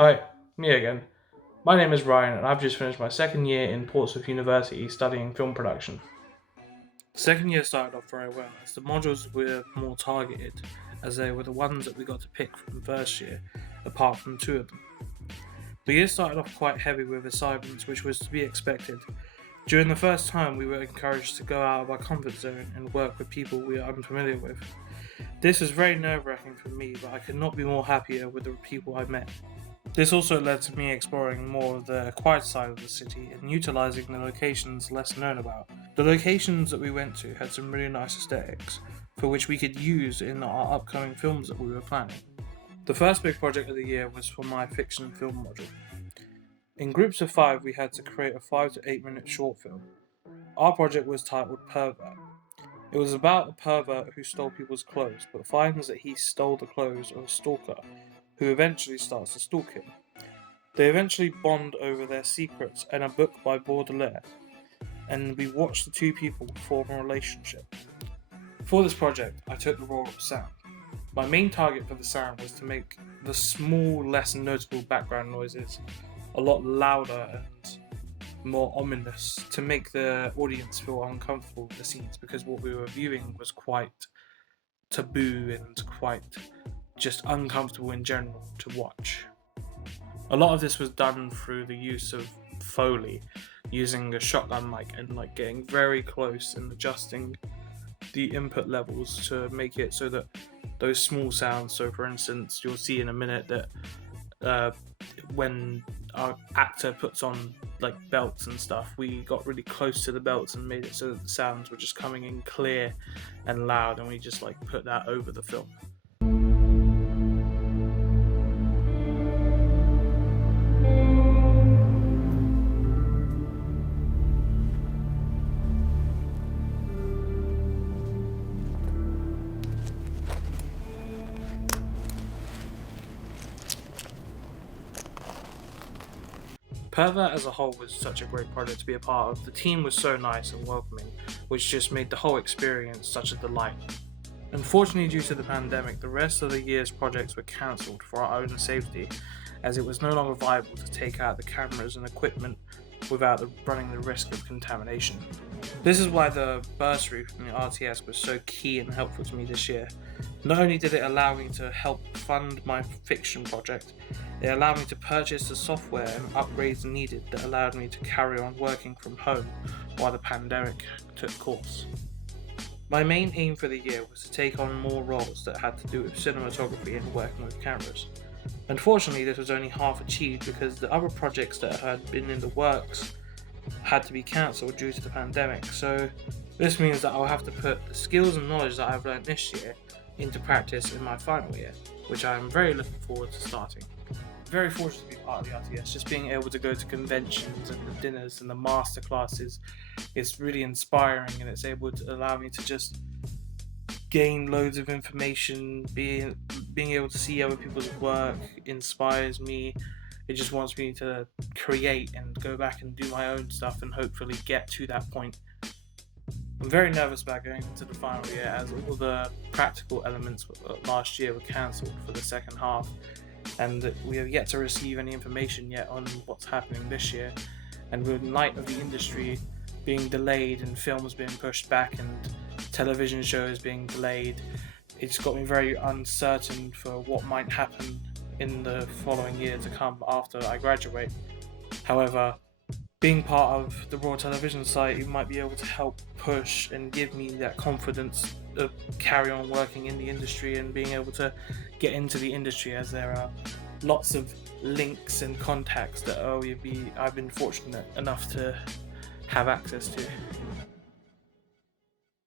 Hi, me again. My name is Ryan and I've just finished my second year in Portsmouth University studying film production. The second year started off very well as the modules were more targeted, as they were the ones that we got to pick from first year, apart from two of them. The year started off quite heavy with assignments, which was to be expected. During the first time, we were encouraged to go out of our comfort zone and work with people we are unfamiliar with. This was very nerve-wracking for me, but I could not be more happier with the people I met. This also led to me exploring more of the quiet side of the city and utilising the locations less known about. The locations that we went to had some really nice aesthetics, for which we could use in our upcoming films that we were planning. The first big project of the year was for my fiction film module. In groups of 5, we had to create a 5 to 8 minute short film. Our project was titled Pervert. It was about a pervert who stole people's clothes, but finds that he stole the clothes of a stalker, who eventually starts to stalk him. They eventually bond over their secrets and a book by Baudelaire, and we watch the two people form a relationship. For this project, I took the role of sound. My main target for the sound was to make the small, less notable background noises a lot louder and more ominous to make the audience feel uncomfortable with the scenes, because what we were viewing was quite taboo and quite just uncomfortable in general to watch. A lot of this was done through the use of Foley, using a shotgun mic and getting very close and adjusting the input levels to make it so that those small sounds. So, for instance, you'll see in a minute that when our actor puts on belts and stuff, we got really close to the belts and made it so that the sounds were just coming in clear and loud, and we just put that over the film. Pervert as a whole was such a great project to be a part of. The team was so nice and welcoming, which just made the whole experience such a delight. Unfortunately, due to the pandemic, the rest of the year's projects were cancelled for our own safety, as it was no longer viable to take out the cameras and equipment without running the risk of contamination. This is why the bursary from the RTS was so key and helpful to me this year. Not only did it allow me to help fund my fiction project, it allowed me to purchase the software and upgrades needed that allowed me to carry on working from home while the pandemic took course. My main aim for the year was to take on more roles that had to do with cinematography and working with cameras. Unfortunately, this was only half achieved because the other projects that had been in the works had to be cancelled due to the pandemic, so this means that I'll have to put the skills and knowledge that I've learned this year into practice in my final year, which I am very looking forward to starting. Very fortunate to be part of the RTS. Just being able to go to conventions and the dinners and the master classes is really inspiring, and it's able to allow me to just gain loads of information. Being able to see other people's work inspires me. It just wants me to create and go back and do my own stuff and hopefully get to that point. I'm very nervous about going into the final year, as all the practical elements last year were cancelled for the second half, and we have yet to receive any information yet on what's happening this year. And with light of the industry being delayed and films being pushed back and television shows being delayed, it's got me very uncertain for what might happen in the following year to come after I graduate. However, being part of the Royal Television Society might be able to help push and give me that confidence to carry on working in the industry and being able to get into the industry, as there are lots of links and contacts that I've been fortunate enough to have access to.